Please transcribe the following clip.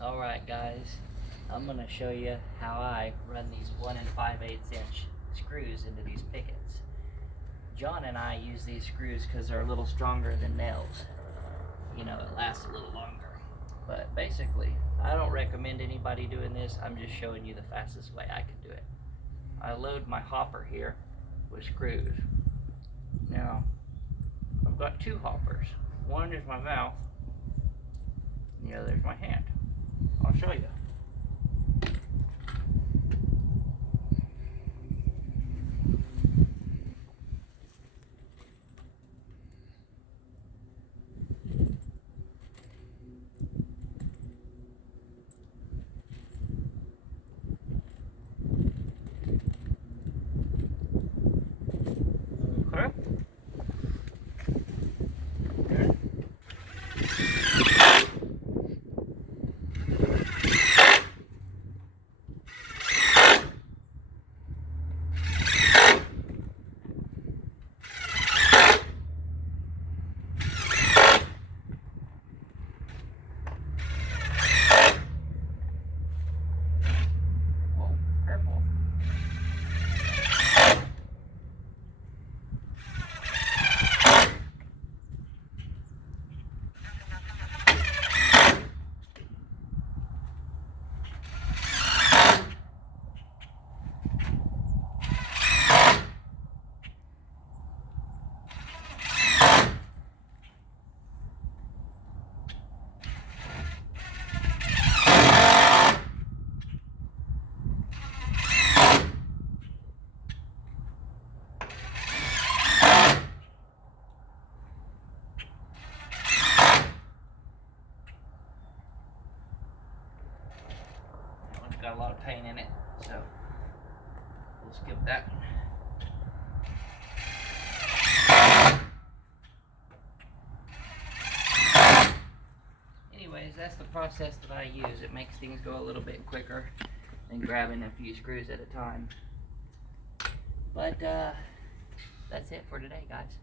Alright guys, I'm going to show you how I run these 1 5/8 inch screws into these pickets. John and I use these screws because they're a little stronger than nails. You know, it lasts a little longer. But basically, I don't recommend anybody doing this. I'm just showing you the fastest way I can do it. I load my hopper here with screws. Now, I've got two hoppers. One is my mouth, and the other is my hand. I'll show you. Okay. Got a lot of paint in it, so we'll skip that one. Anyways, that's the process that I use. It makes things go a little bit quicker than grabbing a few screws at a time. But that's it for today, guys.